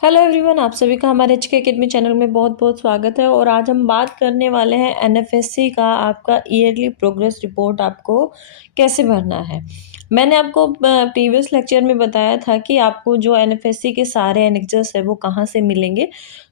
Hello everyone, आप सभी का हमारे एचके एकेडमी चैनल में बहुत बहुत स्वागत है। और आज हम बात करने वाले हैं एनएफएससी का आपका ईयरली प्रोग्रेस रिपोर्ट आपको कैसे भरना है। मैंने आपको प्रीवियस लेक्चर में बताया था कि आपको जो एनएफएससी के सारे एनेक्जर्स है वो कहाँ से मिलेंगे।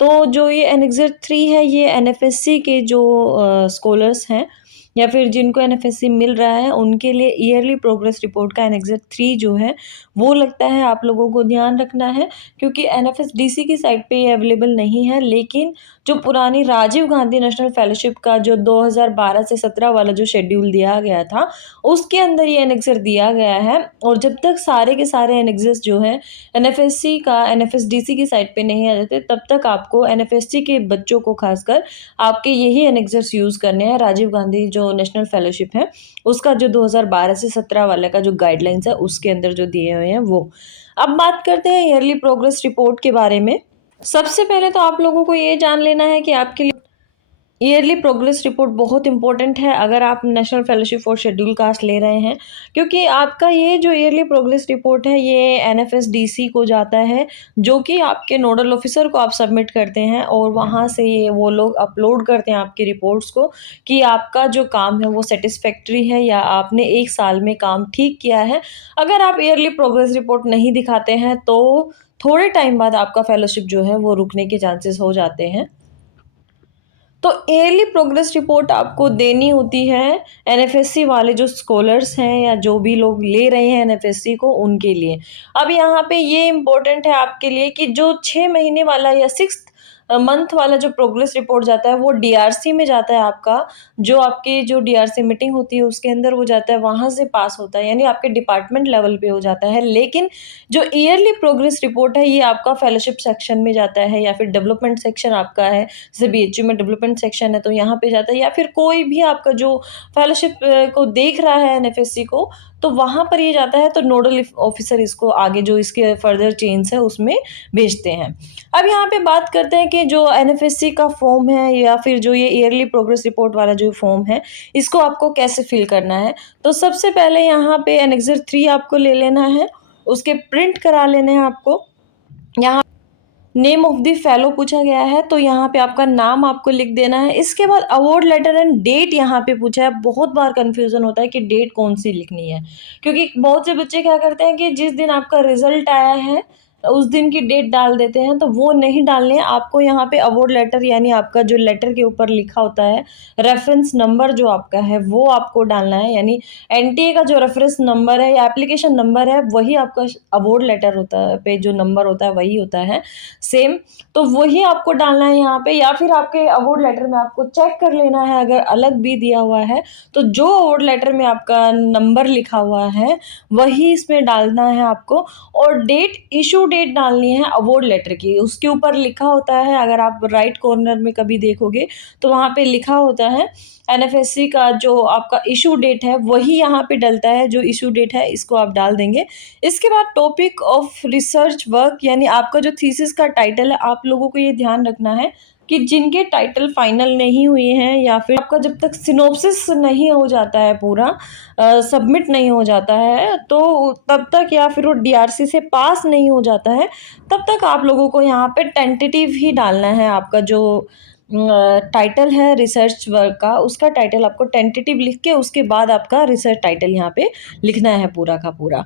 तो जो ये एनेक्जर 3 है ये एनएफएससी के जो स्कॉलर्स हैं या फिर जिनको एनएफएससी मिल रहा है उनके लिए ईयरली प्रोग्रेस रिपोर्ट का एनेक्जर 3 जो है वो लगता है आप लोगों को ध्यान रखना है, क्योंकि एनएफएसडीसी की साइट पे ये अवेलेबल नहीं है। लेकिन जो पुरानी राजीव गांधी नेशनल फेलोशिप का जो 2012 से 17 वाला जो शेड्यूल दिया गया था उसके अंदर ये एनेक्सर दिया गया है। और जब तक सारे के सारे एनेक्सर्स जो हैं एनएफएससी का एनएफएसडीसी की साइट पे नहीं आ जाते तब तक आपको एनएफएससी के बच्चों को खासकर आपके यही एनेक्सर्स यूज़ करने हैं। राजीव गांधी जो नेशनल फेलोशिप है उसका जो 2012 से 17 वाले का जो गाइडलाइंस है उसके अंदर जो दिए हुए हैं वो। अब बात करते हैं ईयरली प्रोग्रेस रिपोर्ट के बारे में। सबसे पहले तो आप लोगों को ये जान लेना है कि आपके लिए ईयरली प्रोग्रेस रिपोर्ट बहुत इंपॉर्टेंट है अगर आप national fellowship for schedule caste ले रहे हैं, क्योंकि आपका ये जो ईयरली प्रोग्रेस रिपोर्ट है ये एनएफएसडीसी को जाता है, जो कि आपके नोडल ऑफिसर को आप सबमिट करते हैं और वहाँ से ये वो लोग अपलोड करते हैं आपकी रिपोर्ट्स को कि आपका जो काम है वो सेटिस्फैक्ट्री है या आपने एक साल में काम ठीक किया है। अगर आप ईयरली प्रोग्रेस रिपोर्ट नहीं दिखाते हैं तो थोड़े टाइम बाद आपका फेलोशिप जो है वो रुकने के चांसेस हो जाते हैं। तो ईयरली प्रोग्रेस रिपोर्ट आपको देनी होती है एनएफएससी वाले जो स्कॉलर्स हैं या जो भी लोग ले रहे हैं एनएफएससी को उनके लिए। अब यहाँ पे ये इम्पोर्टेंट है आपके लिए कि जो 6 महीने वाला या 6th मंथ वाला जो प्रोग्रेस रिपोर्ट जाता है वो डीआरसी में जाता है आपका। जो आपकी जो डीआरसी मीटिंग होती है उसके अंदर वो जाता है, वहाँ से पास होता है, यानी आपके डिपार्टमेंट लेवल पे हो जाता है। लेकिन जो ईयरली प्रोग्रेस रिपोर्ट है ये आपका फेलोशिप सेक्शन में जाता है या फिर डेवलपमेंट सेक्शन आपका है, जैसे बीएचयू में डेवलपमेंट सेक्शन है तो यहाँ पे जाता है, या फिर कोई भी आपका जो फेलोशिप को देख रहा है एनएफएससी को तो वहाँ पर ये जाता है। तो नोडल ऑफिसर इसको आगे जो इसके फर्दर चेंज है उसमें भेजते हैं। अब यहाँ पे बात करते हैं कि जो एनएफएससी का फॉर्म है या फिर जो ये ईयरली प्रोग्रेस रिपोर्ट वाला जो फॉर्म है इसको आपको कैसे फिल करना है। तो सबसे पहले यहाँ पे एनेक्सर 3 आपको ले लेना है, उसके प्रिंट करा लेने हैं आपको। यहाँ नेम ऑफ द फेलो पूछा गया है तो यहाँ पे आपका नाम आपको लिख देना है। इसके बाद अवार्ड लेटर एंड डेट यहाँ पे पूछा है। बहुत बार कंफ्यूजन होता है कि डेट कौन सी लिखनी है, क्योंकि बहुत से बच्चे क्या करते हैं कि जिस दिन आपका रिजल्ट आया है उस दिन की डेट डाल देते हैं, तो वो नहीं डालनी है आपको। यहाँ पे अवार्ड लेटर यानी आपका जो लेटर के ऊपर लिखा होता है रेफरेंस नंबर जो आपका है वो आपको डालना है, यानी एनटीए का जो रेफरेंस नंबर है या एप्लीकेशन नंबर है वही आपका अवार्ड लेटर होता है पे जो नंबर होता है वही होता है सेम। तो वही आपको डालना है यहाँ पे, या फिर आपके अवार्ड लेटर में आपको चेक कर लेना है अगर अलग भी दिया हुआ है तो जो अवार्ड लेटर में आपका नंबर लिखा हुआ है वही इसमें डालना है आपको। और डेट, इशू डेट डालनी है अवार्ड लेटर की, उसके ऊपर लिखा होता है, अगर आप राइट कॉर्नर में कभी देखोगे तो वहाँ पे लिखा होता है एनएफएससी का जो आपका इशू डेट है वही यहाँ पे डलता है। जो इशू डेट है इसको आप डाल देंगे। इसके बाद टॉपिक ऑफ रिसर्च वर्क यानी आपका जो थीसिस का टाइटल है, आप लोगों को ये ध्यान रखना है कि जिनके टाइटल फाइनल नहीं हुए हैं या फिर आपका जब तक सिनोप्सिस नहीं हो जाता है पूरा सबमिट नहीं हो जाता है तो तब तक, या फिर वो डीआरसी से पास नहीं हो जाता है तब तक आप लोगों को यहाँ पे टेंटेटिव ही डालना है। आपका जो टाइटल है रिसर्च वर्क का उसका टाइटल आपको टेंटेटिव लिख के उसके बाद आपका रिसर्च टाइटल यहाँ पे लिखना है पूरा का पूरा।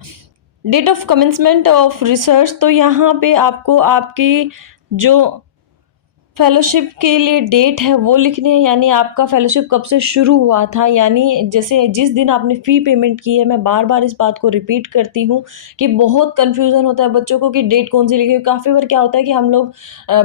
Date of commencement of research, तो यहाँ पे आपको आपकी जो फेलोशिप के लिए डेट है वो लिखनी है, यानी आपका फेलोशिप कब से शुरू हुआ था, यानी जैसे जिस दिन आपने फ़ी पेमेंट की है। मैं बार बार इस बात को रिपीट करती हूँ कि बहुत कन्फ्यूज़न होता है बच्चों को कि डेट कौन सी लिखे। काफ़ी बार क्या होता है कि हम लोग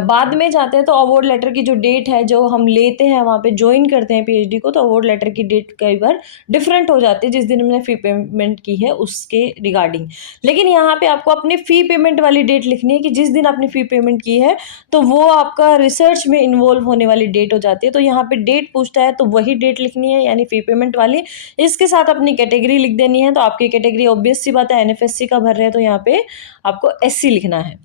बाद में जाते हैं तो अवार्ड लेटर की जो डेट है जो हम लेते हैं वहाँ पे ज्वाइन करते हैं पीएचडी को, तो अवार्ड लेटर की डेट कई बार डिफरेंट हो जाती है जिस दिन हमने फ़ी पेमेंट की है उसके रिगार्डिंग। लेकिन यहाँ पे आपको अपनी फ़ी पेमेंट वाली डेट लिखनी है कि जिस दिन आपने फ़ी पेमेंट की है तो वो आपका रिसर्च में इन्वॉल्व होने वाली डेट हो जाती है। तो यहाँ पे डेट पूछता है तो वही डेट लिखनी है यानी फ़ी पेमेंट वाली। इसके साथ अपनी कैटेगरी लिख देनी है। तो आपकी कैटेगरी ऑब्वियस सी बात है एनएफएससी का भर रहे हैं तो यहाँ पे आपको एससी लिखना है।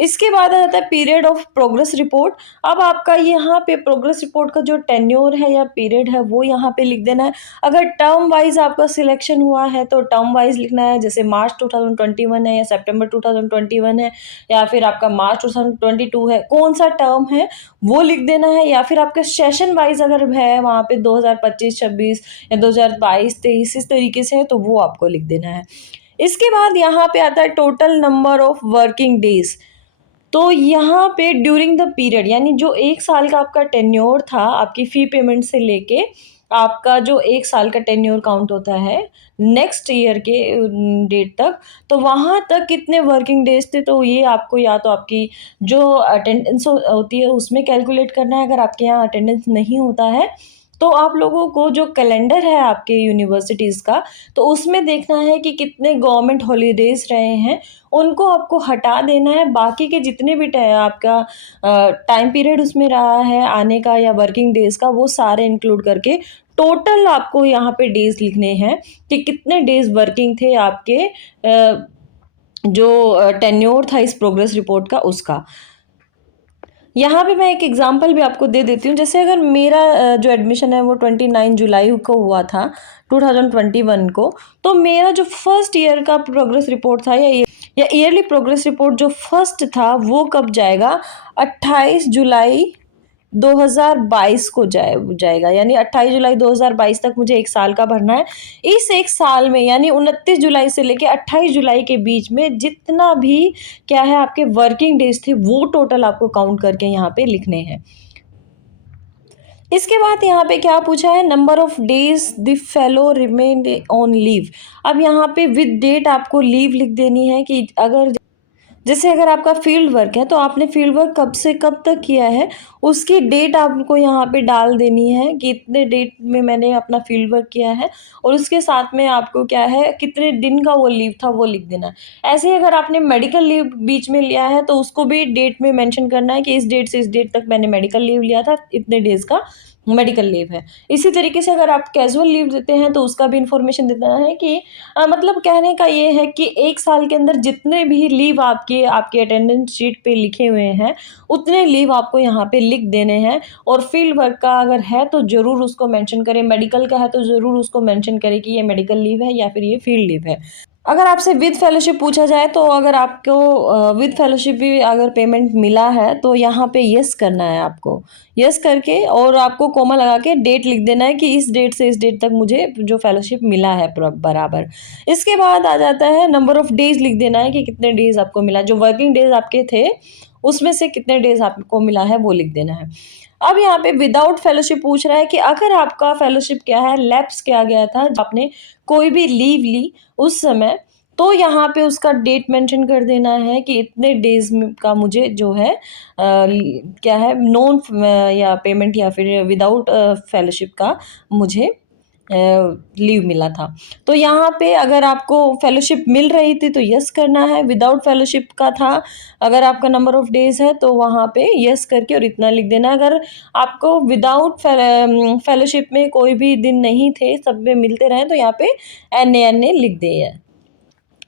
इसके बाद आ जाता है पीरियड ऑफ प्रोग्रेस रिपोर्ट। अब आपका यहाँ पे प्रोग्रेस रिपोर्ट का जो टेन्योर है या पीरियड है वो यहाँ पे लिख देना है। अगर टर्म वाइज आपका सिलेक्शन हुआ है तो टर्म वाइज लिखना है, जैसे मार्च 2021 है या सितंबर 2021 है या फिर आपका मार्च 2022 है, कौन सा टर्म है वो लिख देना है। या फिर आपके सेशन वाइज अगर है वहाँ पे 2025-26 या 2022-23 इस तरीके से है तो वो आपको लिख देना है। इसके बाद यहाँ पे आता है total number of working days. तो यहाँ पे ड्यूरिंग द पीरियड, यानी जो 1 साल का आपका टेन्योर था आपकी फ़ी पेमेंट से लेके आपका जो 1 साल का टेन्योर काउंट होता है नेक्स्ट ईयर के डेट तक, तो वहाँ तक कितने वर्किंग डेज़ थे, तो ये आपको या तो आपकी जो अटेंडेंस होती है उसमें कैलकुलेट करना है। अगर आपके यहाँ अटेंडेंस नहीं होता है तो आप लोगों को जो कैलेंडर है आपके यूनिवर्सिटीज़ का, तो उसमें देखना है कि कितने गवर्नमेंट हॉलीडेज़ रहे हैं, उनको आपको हटा देना है। बाकी के जितने भी आपका टाइम पीरियड उसमें रहा है आने का या वर्किंग डेज़ का, वो सारे इंक्लूड करके टोटल आपको यहाँ पे डेज़ लिखने हैं कि कितने डेज़ वर्किंग थे आपके जो टेन्योर था इस प्रोग्रेस रिपोर्ट का उसका। यहाँ पे मैं एक एग्जांपल भी आपको दे देती हूँ। जैसे अगर मेरा जो एडमिशन है वो 29 जुलाई को हुआ था 2021 को, तो मेरा जो फर्स्ट ईयर का प्रोग्रेस रिपोर्ट था या ईयरली प्रोग्रेस रिपोर्ट जो फर्स्ट था वो कब जाएगा, 28 जुलाई 2022 को जाएगा। यानी 28 जुलाई 2022 तक मुझे 1 साल का भरना है। इस 1 साल में यानी 29 जुलाई से लेके 28 जुलाई के बीच में जितना भी क्या है आपके वर्किंग डेज थे वो टोटल आपको काउंट करके यहाँ पे लिखने हैं। इसके बाद यहाँ पे क्या पूछा है, number of days the fellow remained on leave. अब यहाँ पे विद डेट आपको लीव लिख देनी है कि अगर आपका फील्ड वर्क है तो आपने फील्ड वर्क कब से कब तक किया है उसकी डेट आपको यहाँ पे डाल देनी है कि इतने डेट में मैंने अपना फील्ड वर्क किया है, और उसके साथ में आपको क्या है कितने दिन का वो लीव था वो लिख देना है। ऐसे ही अगर आपने मेडिकल लीव बीच में लिया है तो उसको भी डेट में मेंशन करना है कि इस डेट से इस डेट तक मैंने मेडिकल लीव लिया था, इतने डेज का मेडिकल लीव है। इसी तरीके से अगर आप कैजुअल लीव देते हैं तो उसका भी इंफॉर्मेशन देना है कि मतलब कहने का ये है कि 1 साल के अंदर जितने भी लीव आपके अटेंडेंस शीट पे लिखे हुए हैं उतने लीव आपको यहाँ पे लिख देने हैं। और फील्ड वर्क का अगर है तो ज़रूर उसको मेंशन करें, मेडिकल का है तो ज़रूर उसको मेंशन करें कि ये मेडिकल लीव है या फिर ये फील्ड लीव है। अगर आपसे विद फेलोशिप पूछा जाए तो अगर आपको विद फेलोशिप भी अगर पेमेंट मिला है तो यहाँ पे यस करना है आपको, यस करके और आपको कोमा लगा के डेट लिख देना है कि इस डेट से इस डेट तक मुझे जो फेलोशिप मिला है बराबर। इसके बाद आ जाता है नंबर ऑफ डेज लिख देना है कि कितने डेज आपको मिला, जो वर्किंग डेज आपके थे उसमें से कितने डेज आपको मिला है वो लिख देना है। अब यहाँ पे विदाउट फेलोशिप पूछ रहा है कि अगर आपका फेलोशिप क्या है लैप्स किया गया था, आपने कोई भी लीव ली उस समय, तो यहाँ पे उसका डेट मेंशन कर देना है कि इतने डेज का मुझे जो है क्या है नॉन या पेमेंट या फिर विदाउट फेलोशिप का मुझे लीव मिला था। तो यहाँ पे अगर आपको फेलोशिप मिल रही थी तो यस करना है, विदाउट फेलोशिप का था अगर आपका नंबर ऑफ डेज है तो वहाँ पे यस करके और इतना लिख देना। अगर आपको विदाउट फेलोशिप में कोई भी दिन नहीं थे, सब में मिलते रहे, तो यहाँ पे NA लिख दिए।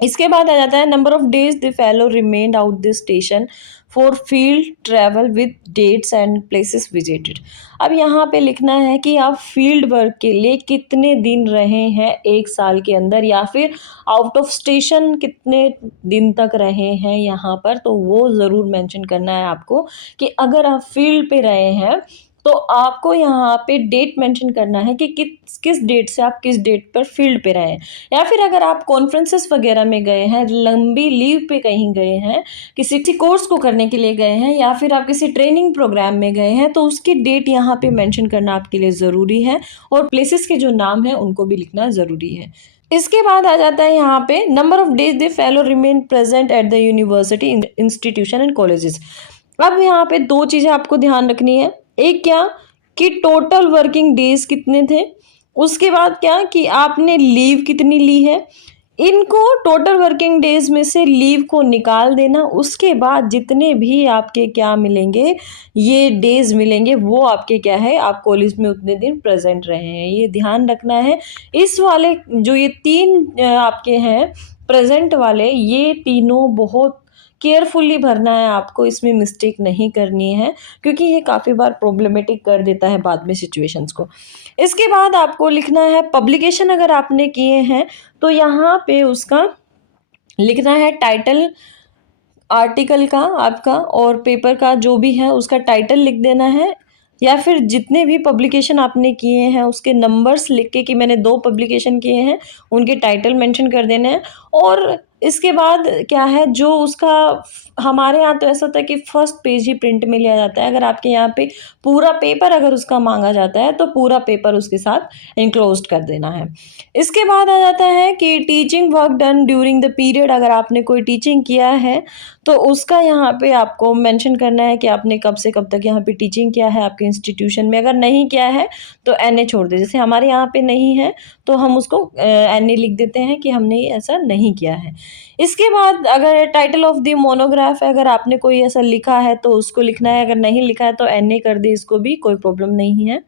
इसके बाद आ जाता है number of days the fellow remained out the station for field travel with dates and places visited. अब यहाँ पे लिखना है कि आप फील्ड वर्क के लिए कितने दिन रहे हैं 1 साल के अंदर, या फिर आउट ऑफ स्टेशन कितने दिन तक रहे हैं यहाँ पर, तो वो ज़रूर मेंशन करना है आपको कि अगर आप फील्ड पे रहे हैं तो आपको यहाँ पे डेट मेंशन करना है कि किस डेट से आप किस डेट पर फील्ड पे रहे हैं। या फिर अगर आप कॉन्फ्रेंसेस वगैरह में गए हैं, लंबी लीव पे कहीं गए हैं, किसी कोर्स को करने के लिए गए हैं, या फिर आप किसी ट्रेनिंग प्रोग्राम में गए हैं, तो उसकी डेट यहाँ पे मेंशन करना आपके लिए ज़रूरी है, और प्लेसेस के जो नाम हैं उनको भी लिखना ज़रूरी है। इसके बाद आ जाता है यहाँ पे number of days the fellow remain present at the university institution and colleges. अब यहाँ पे 2 चीज़ें आपको ध्यान रखनी है। एक क्या कि टोटल वर्किंग डेज कितने थे, उसके बाद क्या कि आपने लीव कितनी ली है, इनको टोटल वर्किंग डेज में से लीव को निकाल देना। उसके बाद जितने भी आपके क्या मिलेंगे, ये डेज मिलेंगे, वो आपके क्या है आप कॉलेज में उतने दिन प्रेजेंट रहे हैं, ये ध्यान रखना है। इस वाले जो ये 3 आपके हैं प्रेजेंट वाले, ये तीनों बहुत केयरफुली भरना है आपको, इसमें मिस्टेक नहीं करनी है, क्योंकि ये काफ़ी बार प्रॉब्लमेटिक कर देता है बाद में सिचुएशंस को। इसके बाद आपको लिखना है पब्लिकेशन अगर आपने किए हैं तो यहाँ पे उसका लिखना है टाइटल आर्टिकल का आपका, और पेपर का जो भी है उसका टाइटल लिख देना है, या फिर जितने भी पब्लिकेशन आपने किए हैं उसके नंबर्स लिख के कि मैंने 2 पब्लिकेशन किए हैं उनके टाइटल मेंशन कर देने हैं। और इसके बाद क्या है, जो उसका हमारे यहाँ तो ऐसा होता है कि फर्स्ट पेज ही प्रिंट में लिया जाता है। अगर आपके यहाँ पे पूरा पेपर अगर उसका मांगा जाता है तो पूरा पेपर उसके साथ इंक्लोज्ड कर देना है। इसके बाद आ जाता है कि teaching work done during the period, अगर आपने कोई टीचिंग किया है तो उसका यहाँ पे आपको मेंशन करना है कि आपने कब से कब तक यहाँ पे टीचिंग किया है आपके इंस्टीट्यूशन में। अगर नहीं किया है तो एनए छोड़ दे, जैसे हमारे यहाँ पे नहीं है तो हम उसको एनए लिख देते हैं कि हमने ऐसा नहीं किया है। इसके बाद अगर टाइटल ऑफ द मोनोग्राफ है, अगर आपने कोई ऐसा लिखा है तो उसको लिखना है, अगर नहीं लिखा है तो एनए कर दे, इसको भी कोई प्रॉब्लम नहीं है।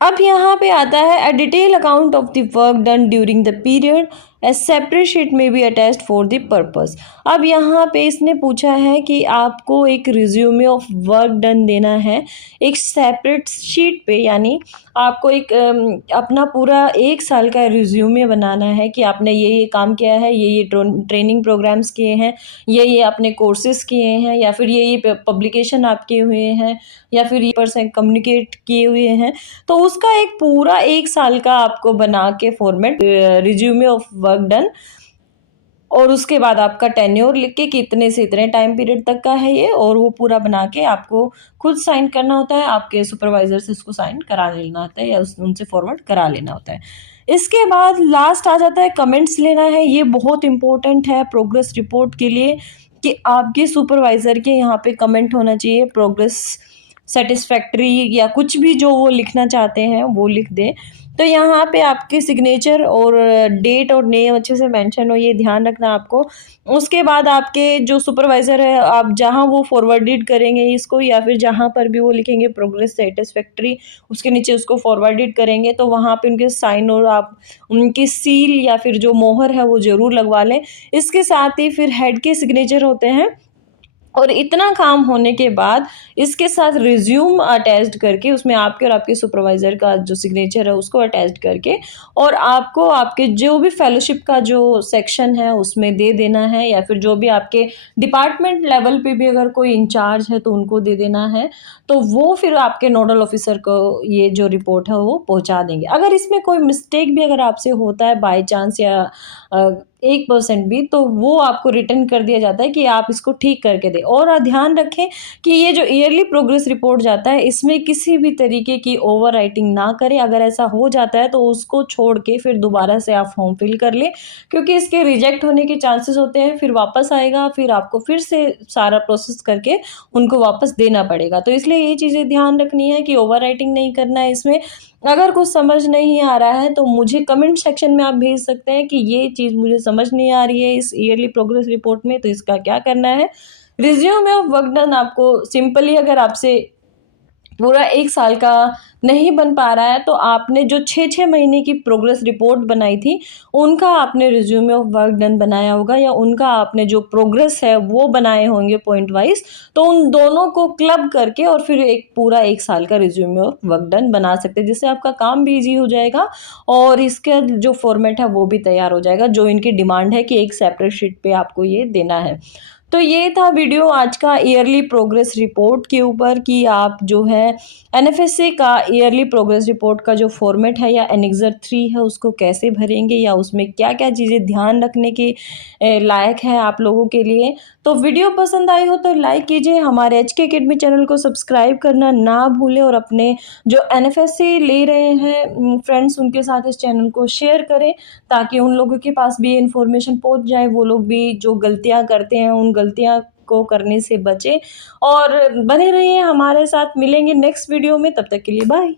अब यहाँ पे आता है a detail account of the work done during the period, a separate sheet में be attached for the purpose. अब यहाँ पे इसने पूछा है कि आपको एक रिज्यूमे ऑफ वर्क डन देना है एक सेपरेट शीट पे, यानी आपको एक अपना पूरा 1 साल का रिज्यूमे बनाना है कि आपने ये काम किया है, ये ट्रेनिंग प्रोग्राम्स किए हैं, ये आपने कोर्सेज किए हैं, या फिर ये पब्लिकेशन आप किए हुए हैं, या फिर ये परसेंट कम्युनिकेट किए हुए हैं। तो उसका एक पूरा 1 साल का आपको बना के format resume of work done, और उसके बाद आपका टेन्योर लिख के कि इतने से इतने टाइम पीरियड तक का है ये, और वो पूरा बना के आपको खुद साइन करना होता है, आपके सुपरवाइजर से इसको साइन करा लेना होता है या उनसे फॉरवर्ड करा लेना होता है। इसके बाद लास्ट आ जाता है कमेंट्स लेना है। ये बहुत इंपॉर्टेंट है प्रोग्रेस रिपोर्ट के लिए कि आपके सुपरवाइज़र के यहाँ पे कमेंट होना चाहिए प्रोग्रेस सेटिस्फैक्ट्री, या कुछ भी जो वो लिखना चाहते हैं वो लिख दें। तो यहाँ पे आपके सिग्नेचर और डेट और नेम अच्छे से मेंशन हो, ये ध्यान रखना आपको। उसके बाद आपके जो सुपरवाइज़र है, आप जहाँ वो फॉरवर्डेड करेंगे इसको, या फिर जहाँ पर भी वो लिखेंगे प्रोग्रेस सेटिस्फैक्ट्री, उसके नीचे उसको फॉरवर्डेड करेंगे तो वहाँ पे उनके साइन और आप उनकी सील या फिर जो मोहर है वो ज़रूर लगवा लें। इसके साथ ही फिर हेड के सिग्नेचर होते हैं, और इतना काम होने के बाद इसके साथ रिज्यूम अटैच्ड करके उसमें आपके और आपके सुपरवाइज़र का जो सिग्नेचर है उसको अटैच्ड करके, और आपको आपके जो भी फेलोशिप का जो सेक्शन है उसमें दे देना है, या फिर जो भी आपके डिपार्टमेंट लेवल पे भी अगर कोई इंचार्ज है तो उनको दे देना है। तो वो फिर आपके नोडल ऑफिसर को ये जो रिपोर्ट है वो पहुंचा देंगे। अगर इसमें कोई मिस्टेक भी अगर आपसे होता है बाय चांस या 1% भी, तो वो आपको रिटर्न कर दिया जाता है कि आप इसको ठीक करके दें। और ध्यान रखें कि ये जो ईयरली प्रोग्रेस रिपोर्ट जाता है इसमें किसी भी तरीके की ओवर राइटिंग ना करें। अगर ऐसा हो जाता है तो उसको छोड़ के फिर दोबारा से आप फॉर्म फिल कर लें, क्योंकि इसके रिजेक्ट होने के चांसेस होते हैं। फिर वापस आएगा, फिर आपको फिर से सारा प्रोसेस करके उनको वापस देना पड़ेगा। तो इसलिए ये चीज़ें ध्यान रखनी है कि ओवर राइटिंग नहीं करना है इसमें। अगर कुछ समझ नहीं आ रहा है तो मुझे कमेंट सेक्शन में आप भेज सकते हैं कि ये चीज़ मुझे समझ नहीं आ रही है इस ईयरली प्रोग्रेस रिपोर्ट में, तो इसका क्या करना है। रिज्यूमे ऑफ वर्क डन आपको सिंपली, अगर आपसे पूरा 1 साल का नहीं बन पा रहा है तो आपने जो 6-6 महीने की प्रोग्रेस रिपोर्ट बनाई थी उनका आपने रिज्यूमे ऑफ वर्क डन बनाया होगा, या उनका आपने जो प्रोग्रेस है वो बनाए होंगे पॉइंट वाइज। तो उन दोनों को क्लब करके और फिर एक पूरा 1 साल का रिज्यूमे ऑफ वर्क डन बना सकते हैं, जिससे आपका काम भी ईजी हो जाएगा और इसका जो फॉर्मेट है वो भी तैयार हो जाएगा, जो इनकी डिमांड है कि एक सेपरेट शीट पे आपको ये देना है। तो ये था वीडियो आज का ईयरली प्रोग्रेस रिपोर्ट के ऊपर कि आप जो है एनएफएससी का ईयरली प्रोग्रेस रिपोर्ट का जो फॉर्मेट है या एनेक्सर 3 है उसको कैसे भरेंगे, या उसमें क्या क्या चीज़ें ध्यान रखने के लायक है आप लोगों के लिए। तो वीडियो पसंद आई हो तो लाइक कीजिए, हमारे HK एकेडमी चैनल को सब्सक्राइब करना ना भूलें, और अपने जो एनएफएससी ले रहे हैं फ्रेंड्स उनके साथ इस चैनल को शेयर करें, ताकि उन लोगों के पास भी इन्फॉर्मेशन पहुंच जाए, वो लोग भी जो गलतियां करते हैं उन गलतियां को करने से बचें। और बने रहिए हमारे साथ, मिलेंगे नेक्स्ट वीडियो में, तब तक के लिए बाय।